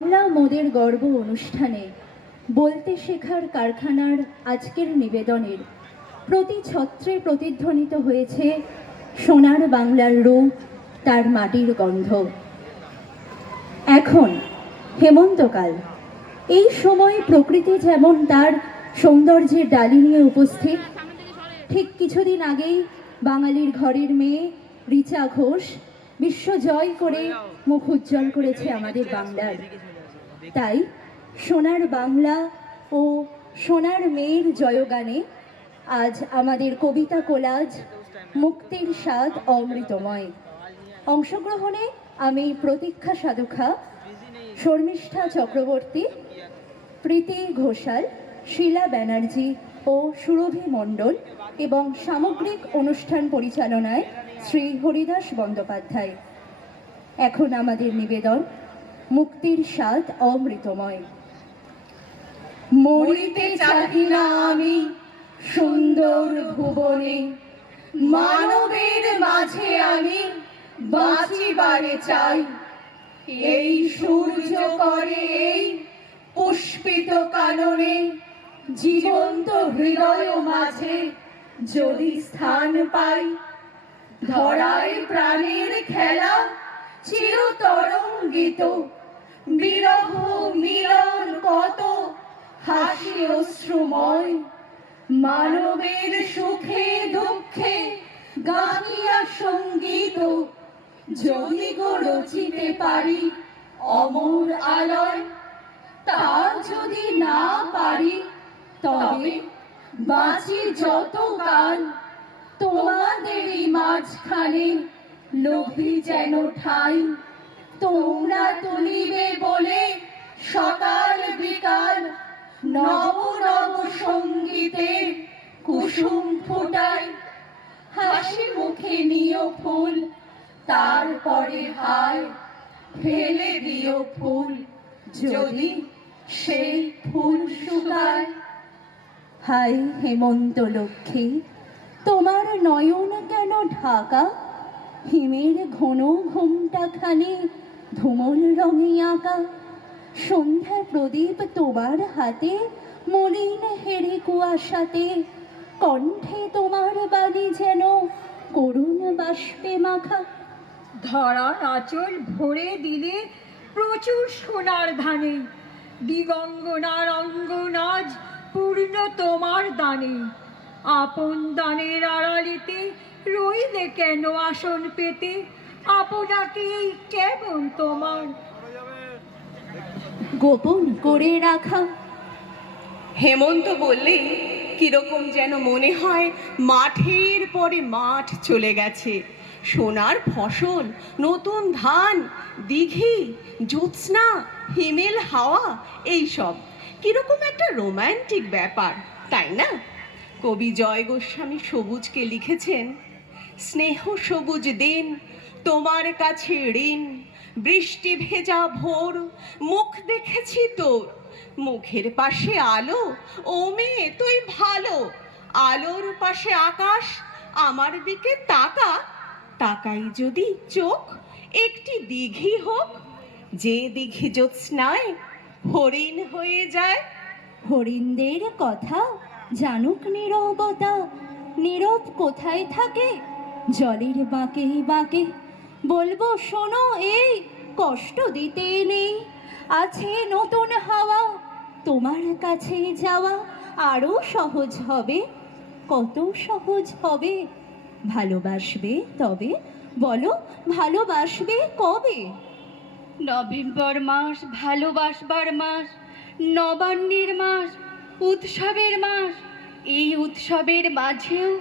বাংলা মোদের গর্ব অনুষ্ঠানে বলতে শেখার কারখানার আজকের নিবেদনের। প্রতি ছত্রে প্রতিধ্বনিত হয়েছে সোনার বাংলার রূপ, তার মাটির গন্ধ। এখন, হেমন্তকাল। এই সময় প্রকৃতি যেমন তার সৌন্দর্যের ডালি নিয়ে উপস্থিত, ঠিক কিছুদিন আগেই বাঙালির ঘরের মেয়ে রিচা ঘোষ বিশ্ব জয় করে মুখ উজ্জ্বল করেছে আমাদের বাংলার। তাই সোনার বাংলা ও সোনার মেয়ের জয়গানে আজ আমাদের কবিতা কোলাজ মুক্তির স্বাদ অমৃতময়। অংশগ্রহণে আমি প্রতীক্ষা সাধুখা, শর্মিষ্ঠা চক্রবর্তী, প্রীতি ঘোষাল, শীলা ব্যানার্জি ও সুরভি মণ্ডল এবং সামগ্রিক অনুষ্ঠান পরিচালনায় শ্রী হরিদাস বন্দ্যোপাধ্যায়। এখন আমাদের নিবেদন মুক্তির স্বাদ অমৃতময়। মরিতে চাহি না আমি সুন্দর ভুবনে, মানবের মাঝে আমি বাঁচিবারে চাই। এই সূর্য করে এই পুষ্পিত কাননে, জীবন্ত হৃদয় মাঝে যদি স্থান পাই, ধরায় প্রাণের খেলা চিরতরঙ্গিত। বিরহ মিলন কত হাসি অশ্রুময় মানবের সুখে দুঃখে গানিয়া সংগীত। যদি গো রচিতে পারি অমর আলয়, তা যদি না পারি, তবে বাঁচি যত কাল তোমাদেরই মাঝখানে লোভী যেন ঠাই। তোমরা তুলিবে বলে সকাল বিকাল নব নব সঙ্গীতের কুসুম ফোটাই। হাসি মুখে নিও ফুল, তারপরে হায়, ফেলে দিও ফুল, যদি সেই ফুল শুকায়। হাই হেমন্ত লক্ষ্মী, তোমার নয়ন কেন ঢাকা? হিমের ঘন ঘুমটা খানে ধুমল রঙে আঁকা সন্ধ্যা প্রদীপ তোমার হাতে, মলিন হেরে কুয়াশাতে, কণ্ঠে তোমার বাণী যেন করুণ বাষ্পে মাখা। ধরার আঁচল ভরে দিলে প্রচুর সোনার ধানে দিগঙ্গনার অঙ্গনাজ পূর্ণ তোমার দানে। আপন দানের আড়ালিতে রইলে কেন আসন পেতে? আপনাকে কেমন তোমার? গোপন করে রাখা। হেমন্ত বললে কীরকম যেন মনে হয় মাঠের পরে মাঠ চলে গেছে। সোনার ফসল নতুন ধান দিঘি জ্যোৎস্না হিমেল হাওয়া এইসব। কীরকম একটা রোম্যান্টিক ব্যাপার তাই না? কবি জয় গোস্বামী সবুজকে লিখেছেন স্নেহ সবুজ দিন তোমার কাছে ঋণ, বৃষ্টি ভেজা ভোর, মুখ দেখেছি তোর। মুখের পাশে আলো, ও মেয়ে তুই ভালো। আলোর পাশে আকাশ, আমার দিকে তাকা। তাকাই যদি চোখ, একটি দিঘি হোক। যে দিঘি জ্যোৎস্নায় হরিণ হয়ে যায়। হরিণদের কথা জানুক নীরবতা। নীরব কোথায় থাকে? জলের বাঁকে বাঁকে বলব, শোনো, এই কষ্ট দিতে নেই। আছে নতুন হাওয়া, তোমার কাছে যাওয়া আরও সহজ হবে। কত সহজ হবে? ভালোবাসবে তবে? বলো, ভালোবাসবে কবে? নভেম্বর মাস, ভালোবাসবার মাস, নবান্নের মাস, উৎসবের মাস, এই উৎসবের মাঝেও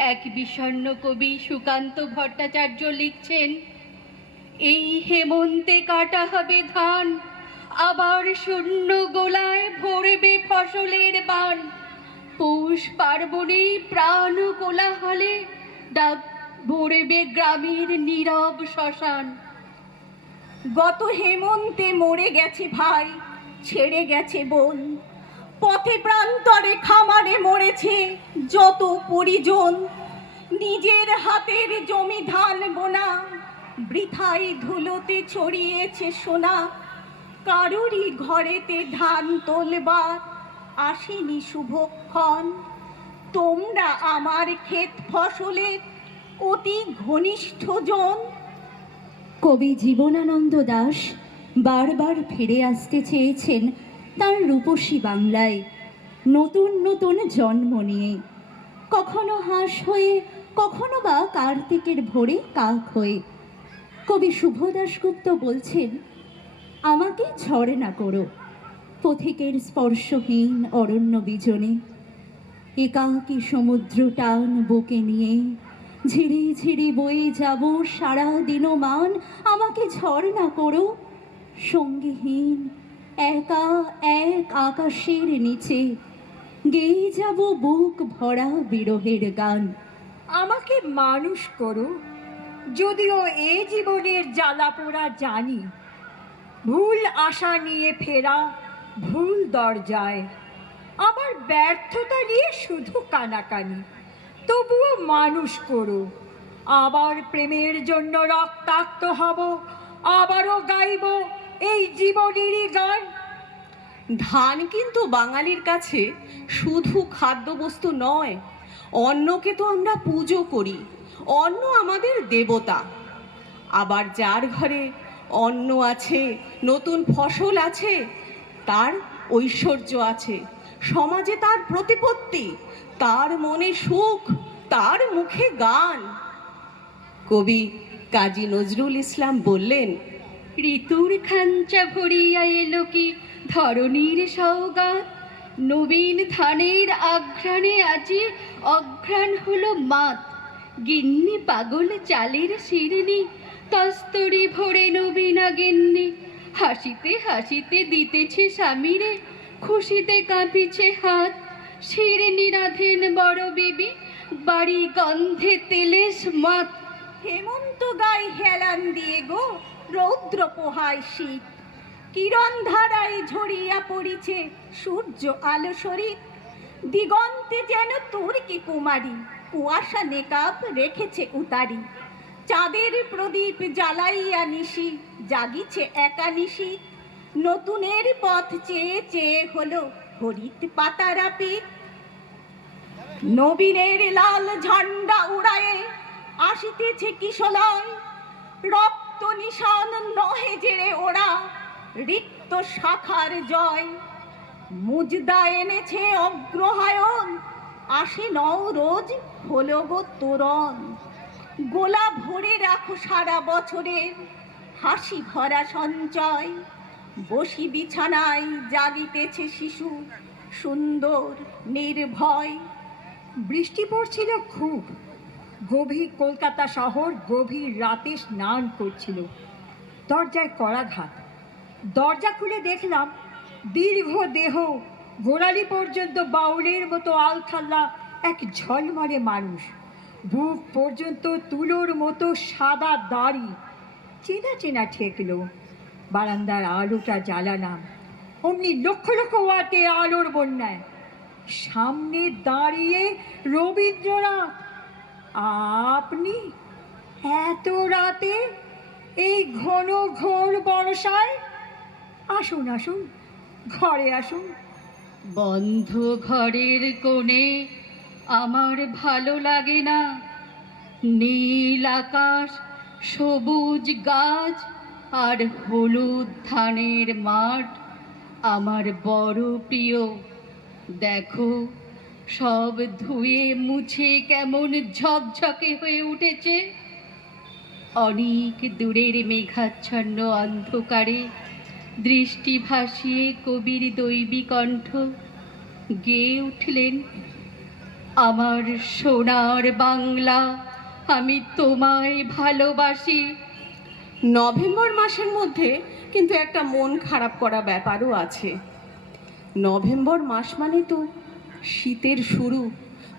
এক বিষণ্ণ কবি সুকান্ত ভট্টাচার্য লিখছেন, এই হেমন্তে কাটা হবে ধান, আবার শূন্য গোলায় ভরবে ফসলের বান। পৌষ পার্বণে প্রাণ কোলাহলে ডাক ভরবে গ্রামের নীরব শ্মশান। গত হেমন্তে মরে গেছে ভাই, ছেড়ে গেছে বোন, পথে প্রান্তরে খামারে মরেছে যত পরিজন। নিজের হাতের জমি ধান বোনা, বৃথায় ধুলোতে ছড়িয়েছে সোনা। কারুরই ঘরেতে ধান তোলবার আসেনি শুভক্ষণ। তোমরা আমার ক্ষেত ফসলের অতি ঘনিষ্ঠ জন। কবি জীবনানন্দ দাশ বারবার ফিরে আসতে চেয়েছেন তার রূপসী বাংলায়। নতুন নতুন জন্ম নিয়ে। কখনো হাঁস হয়ে, কখনো বা কার্তিকের ভোরে কাক হয়ে। কবি শুভ দাশগুপ্ত বলছেন, আমাকে ঝড়ে না করো। পথিকের স্পর্শহীন অরণ্য বিজনে, একাকী সমুদ্র টান বুকে নিয়ে, ঝিরি ঝিরি বয়ে যাব সারা দিনমান, আমাকে ঝড় না করো। সঙ্গীহীন, একা এক আকাশের নিচে গেয়ে যাব বুক ভরা বিরহের গান। আমাকে মানুষ করো, যদিও এ জীবনের জ্বালা পোড়া জানি। ভুল আশা নিয়ে ফেরা, ভুল দরজায়। আমার ব্যর্থতা নিয়ে শুধু কানাকানি। তবুও মানুষ করো, আবার প্রেমের জন্য রক্তাক্ত হব, আবারও গাইব এই জীবনেরই গান। ধান কিন্তু বাঙালির কাছে শুধু খাদ্যবস্তু নয়, অন্নকে তো আমরা পুজো করি, অন্ন আমাদের দেবতা। আবার যার ঘরে অন্ন আছে, নতুন ফসল আছে, তার ঐশ্বর্য আছে, সমাজে তার প্রতিপত্তি, তার মনে সুখ, তার মুখে গান। কবি কাজী নজরুল ইসলাম বললেন ঋতুর খাঞ্চা ভরিয়া এলো কি? ধরণীর সৌগাত নবীন ধানের আঘ্রাণে আজি অঘ্রাণ হলো মাত। গিন্নি পাগল চালের শিরনি তস্তরি ভরে নবীনা গিন্নি। হাসিতে হাসিতে দিতেছে স্বামীরে, খুশিতে কাঁপিছে হাত। শিরনি রাধেন বড় বিবি, বাড়ি গন্ধে তেলেস মাত। হেমন্ত গায়ে হেলান দিয়ে গো। রৌদ্র পোহায় শীত। কিরণ ধারায় ঝরিয়া পড়িছে সূর্য আলো শরীর। দিগন্তে যেন তুর্কি কুমারী, কুয়াশা নেকাপ রেখেছে উতারি। চাঁদের প্রদীপ জ্বালাইয়া নিশি, জাগিছে একা নিশি। নতুনের পথ চেয়ে চেয়ে হলো হরিত পাতারা পিঠ নবীনের লাল ঝান্ডা উড়ায়ে আসিতেছে কিশলয়। রক্ত নিশান নহে জেরে ওরা। রিক্ত শাখার জয়। মুজদা এনেছে অগ্রহায়ণ। আসে নও রোজ হলো গো তোরণ। গোলা ভরে রাখো সারা বছরের হাসি ভরা সঞ্চয়। বসি বিছানায় জাগিতেছে শিশু। সুন্দর, নির্ভয়। বৃষ্টি পড়ছিল খুব। গভীর কলকাতা শহর গভীর রাতে স্নান করছিল। দরজায় করাঘাত দরজা খুলে দেখলাম দীর্ঘ দেহ গোড়ালি পর্যন্ত বাউলের মতো আলখাল্লা এক ঝলমলে মানুষ। বুক পর্যন্ত তুলোর মতো সাদা দাড়ি চেনা চেনা ঠেকলো। বারান্দার আলোটা জ্বালালাম। অমনি লক্ষ লক্ষ ওয়াটে আলোর বন্যায়। সামনে দাঁড়িয়ে রবীন্দ্রনাথ আপনি এত রাতে এই ঘন ঘোর বর্ষায়? আসুন আসুন, ঘরে আসুন। বন্ধ ঘরের কোণে আমার ভালো লাগে না। নীল আকাশ, সবুজ গাছ আর হলুদ ধানের মাঠ আমার বড় প্রিয়। দেখো সব ধুয়ে মুছে কেমন ঝকঝকে হয়ে উঠেছে। অনেক দূরের মেঘাচ্ছন্ন অন্ধকারে দৃষ্টি ভাসিয়ে কবির দৈবী কণ্ঠ গেয়ে উঠলেন, আমার সোনার বাংলা আমি তোমায় ভালোবাসি। নভেম্বর মাসের মধ্যে কিন্তু একটা মন খারাপ করা ব্যাপারও আছে। নভেম্বর মাস মানে তো শীতের শুরু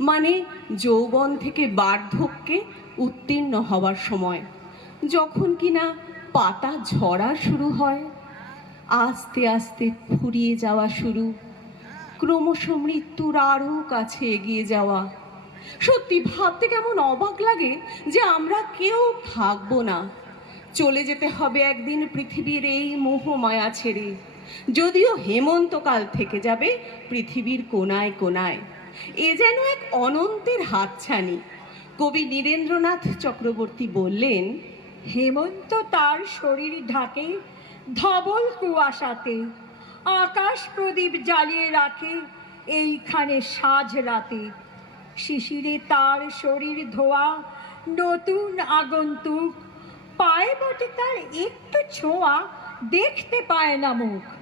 মানে যৌবন থেকে বার্ধক্যে উত্তীর্ণ হওয়ার সময়। যখন কিনা পাতা ঝরা শুরু হয়, আস্তে আস্তে ফুরিয়ে যাওয়া শুরু। ক্রমশ মৃত্যুর আরও কাছে এগিয়ে যাওয়া। সত্যি ভাবতে কেমন অবাক লাগে যে আমরা কেউ থাকব না। চলে যেতে হবে একদিন পৃথিবীর এই মোহমায়া ছেড়ে। যদিও হেমন্তকাল থেকে যাবে পৃথিবীর কোনায় কোনায়। এ যেন এক অনন্তের হাতছানি। কবি নীরেন্দ্রনাথ চক্রবর্তী বললেন, হেমন্ত তার শরীর ঢাকে, ধবল কুয়াশাতে, আকাশ প্রদীপ জ্বালিয়ে রাখে এইখানে সাজ রাতে। শিশিরে তার শরীর ধোয়া, নতুন আগন্তুক, পায়ে বটে তার একটু ছোঁয়া, দেখতে পায় না মুখ।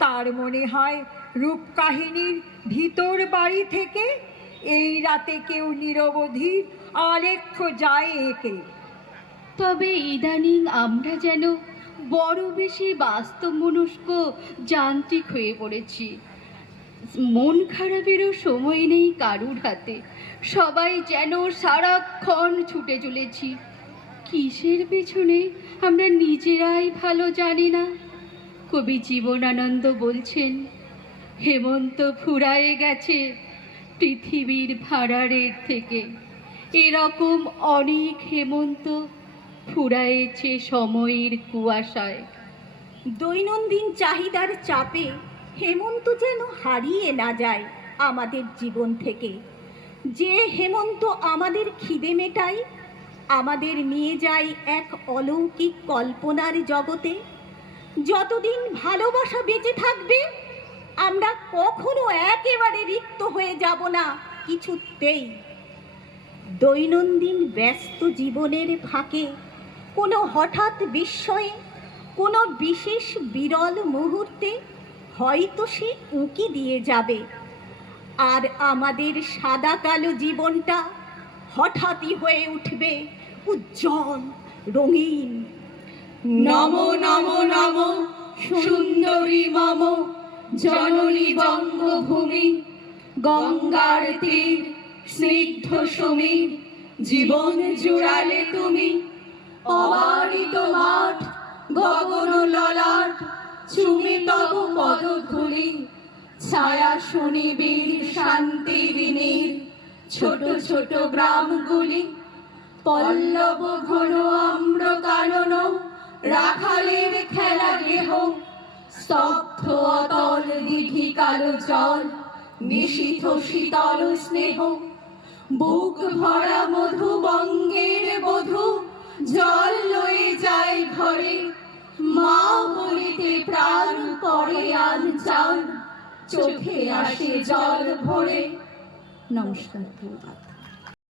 তার মনে হয় রূপকাহিনীর ভিতর বাড়ি থেকে এই রাতে কেউ নিরবধি আলেখ্য যায় একে। তবে ইদানিং আমরা যেন বড় বেশি বাস্তবমনস্ক যান্ত্রিক হয়ে পড়েছি। মন খারাপেরও সময় নেই কারুর হাতে। সবাই যেন সারাক্ষণ ছুটে চলেছি। কিসের পেছনে আমরা নিজেরাই ভালো জানি না। কবি জীবনানন্দ বলছেন, হেমন্ত ফুরায়ে গেছে পৃথিবীর ভাড়ারের থেকে। এরকম অনেক হেমন্ত ফুরায়েছে সময়ের কুয়াশায়। দৈনন্দিন চাহিদার চাপে হেমন্ত যেন হারিয়ে না যায় আমাদের জীবন থেকে। যে হেমন্ত আমাদের খিদে মেটায়, আমাদের নিয়ে যায় এক অলৌকিক কল্পনার জগতে যতদিন ভালোবাসা বেঁচে থাকবে, আমরা কখনো একেবারে রিক্ত হয়ে যাব না কিছুতেই। দৈনন্দিন ব্যস্ত জীবনের ফাঁকে কোনো হঠাৎ বিস্ময়ে, কোনো বিশেষ বিরল মুহূর্তে হয়তো সে উঁকি দিয়ে যাবে। আর আমাদের সাদা কালো জীবনটা হঠাৎই হয়ে উঠবে উজ্জ্বল, রঙিন নম নম নম, সুন্দরী মম, জননী বঙ্গভূমি, গঙ্গার তীর, স্নিগ্ধ সমীর জীবন জুড়ালে তুমি, অবারিত মাঠ, গগন ললাট, চুমি তব পদধূলি, ছায়া শুনিবীর শান্তির নীর ছোট ছোট গ্রামগুলি, পল্লব ঘন আম্র কানন রাখালের খেলা গেহ, স্তব্ধ অতল দিঘি কালো জল, নিশীথ শীতল স্নেহ। বুক ভরা মধু বঙ্গের বধূ, জল লয়ে যায় ঘরে। মা বলিতে প্রাণ করে আন চান চোখে আসে জল ভরে। নমস্কার, ধন্যবাদ।